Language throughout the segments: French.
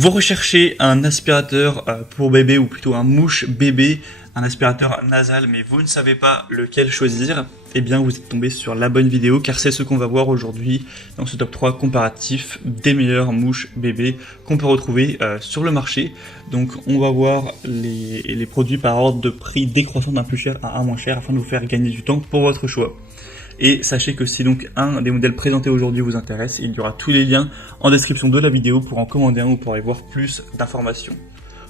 Vous recherchez un aspirateur pour bébé ou plutôt un mouche bébé, un aspirateur nasal mais vous ne savez pas lequel choisir, eh bien vous êtes tombé sur la bonne vidéo car c'est ce qu'on va voir aujourd'hui dans ce top 3 comparatif des meilleures mouches bébés qu'on peut retrouver sur le marché. Donc on va voir les produits par ordre de prix décroissant d'un plus cher à un moins cher afin de vous faire gagner du temps pour votre choix. Et sachez que si donc un des modèles présentés aujourd'hui vous intéresse, il y aura tous les liens en description de la vidéo pour en commander un ou pour y voir plus d'informations.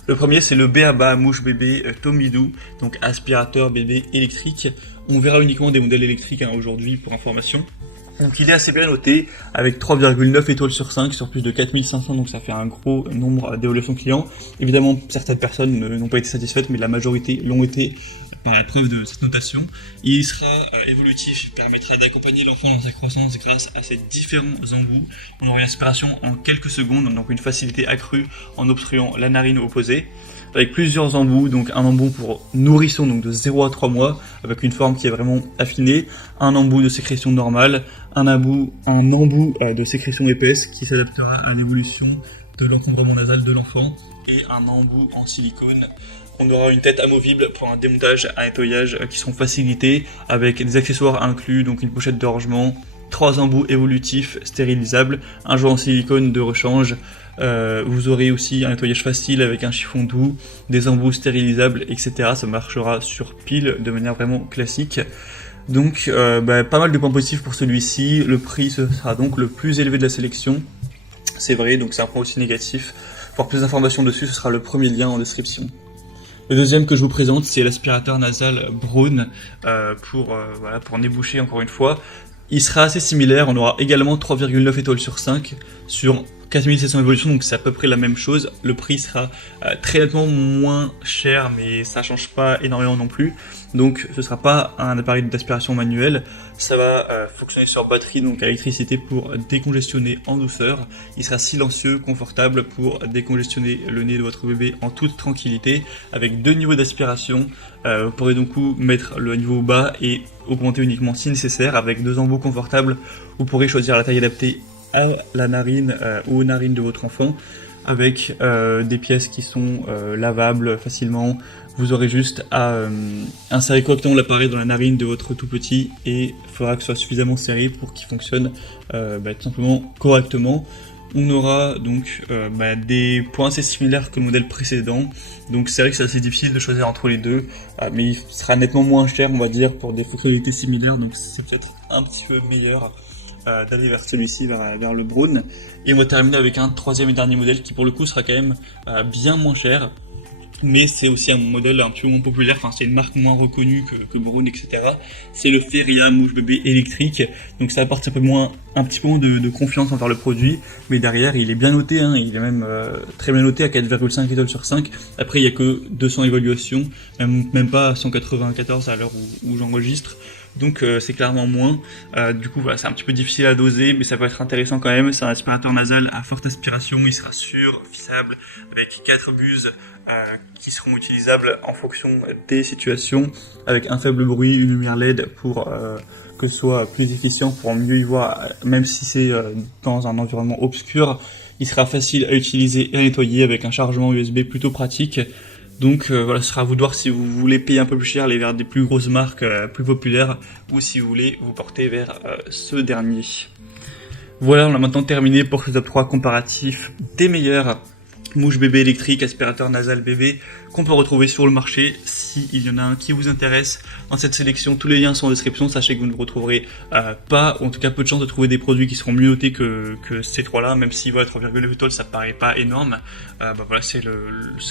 Le premier c'est le B.A.B.A. mouche bébé Tomidou, donc aspirateur bébé électrique. On verra uniquement des modèles électriques aujourd'hui pour information. Donc il est assez bien noté avec 3,9 étoiles sur 5 sur plus de 4500, donc ça fait un gros nombre d'évaluations clients. Évidemment certaines personnes n'ont pas été satisfaites mais la majorité l'ont été par la preuve de cette notation. Il sera évolutif, permettra d'accompagner l'enfant dans sa croissance grâce à ses différents embouts. On aura une aspiration en quelques secondes, donc une facilité accrue en obstruant la narine opposée. Avec plusieurs embouts, donc un embout pour nourrisson, donc de 0 à 3 mois, avec une forme qui est vraiment affinée, un embout de sécrétion normale, un embout de sécrétion épaisse qui s'adaptera à l'évolution de l'encombrement nasal de l'enfant, et un embout en silicone. On aura une tête amovible pour un démontage, un nettoyage qui seront facilités, avec des accessoires inclus, donc une pochette de rangement, 3 embouts évolutifs stérilisables, un jouet en silicone de rechange. Vous aurez aussi un nettoyage facile avec un chiffon doux, des embouts stérilisables, etc. Ça marchera sur pile de manière vraiment classique. Donc pas mal de points positifs pour celui-ci. Le prix ce sera donc le plus élevé de la sélection. C'est vrai, donc c'est un point aussi négatif. Pour plus d'informations dessus, ce sera le premier lien en description. Le deuxième que je vous présente, c'est l'aspirateur nasal Braun pour déboucher encore une fois. Il sera assez similaire, on aura également 3,9 étoiles sur 5 sur 4700 évolutions, donc c'est à peu près la même chose. Le prix sera très nettement moins cher, mais ça change pas énormément non plus. Donc ce sera pas un appareil d'aspiration manuel, ça va fonctionner sur batterie, donc à électricité pour décongestionner en douceur. Il sera silencieux, confortable pour décongestionner le nez de votre bébé en toute tranquillité, avec 2 niveaux d'aspiration. Vous pourrez donc mettre le niveau bas et augmenter uniquement si nécessaire. Avec 2 embouts confortables, vous pourrez choisir la taille adaptée à la narine ou aux narines de votre enfant, avec des pièces qui sont lavables facilement. Vous aurez juste à insérer correctement l'appareil dans la narine de votre tout petit et il faudra que ce soit suffisamment serré pour qu'il fonctionne tout simplement correctement. On aura donc des points assez similaires que le modèle précédent, donc c'est vrai que c'est assez difficile de choisir entre les deux, mais il sera nettement moins cher on va dire pour des fonctionnalités similaires, donc c'est peut-être un petit peu meilleur d'aller vers celui-ci, vers le Braun. Et on va terminer avec un troisième et dernier modèle qui pour le coup sera quand même bien moins cher, mais c'est aussi un modèle un peu moins populaire, enfin c'est une marque moins reconnue que Braun, etc. C'est le Feria mouche bébé électrique, donc ça apporte un petit peu moins de confiance envers le produit, mais derrière il est bien noté, il est même très bien noté à 4,5 étoiles sur 5. Après il n'y a que 200 évaluations, même pas 194 à l'heure où j'enregistre. Donc c'est clairement moins, du coup voilà, c'est un petit peu difficile à doser, mais ça peut être intéressant quand même. C'est un aspirateur nasal à forte aspiration, il sera sûr, fiable, avec 4 buses qui seront utilisables en fonction des situations, avec un faible bruit, une lumière LED pour que ce soit plus efficient, pour mieux y voir, même si c'est dans un environnement obscur. Il sera facile à utiliser et à nettoyer avec un chargement USB plutôt pratique. Donc voilà, ce sera à vous de voir si vous voulez payer un peu plus cher, aller vers des plus grosses marques plus populaires, ou si vous voulez vous porter vers ce dernier. Voilà, on a maintenant terminé pour ce top 3 comparatif des meilleurs mouche bébé électrique, aspirateur nasal bébé qu'on peut retrouver sur le marché. S'il y en a un qui vous intéresse dans cette sélection, tous les liens sont en description. Sachez que vous ne retrouverez pas, ou en tout cas peu de chance de trouver des produits qui seront mieux notés que ces trois-là, même si voilà, 3,9 étoiles ça paraît pas énorme. Voilà, c'est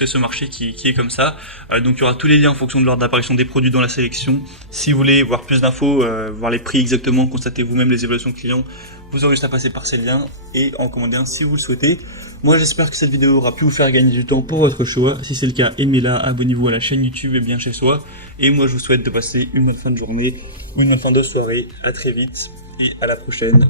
ce marché qui est comme ça. Donc il y aura tous les liens en fonction de l'ordre d'apparition des produits dans la sélection. Si vous voulez voir plus d'infos, voir les prix exactement, constatez vous-même les évaluations clients, vous aurez juste à passer par ces liens et en commander un si vous le souhaitez. Moi j'espère que cette vidéo aura pu vous faire gagner du temps pour votre choix. Si c'est le cas, aimez-la, abonnez-vous à la chaîne YouTube et bien chez soi. Et moi je vous souhaite de passer une bonne fin de journée, une bonne fin de soirée. À très vite et à la prochaine.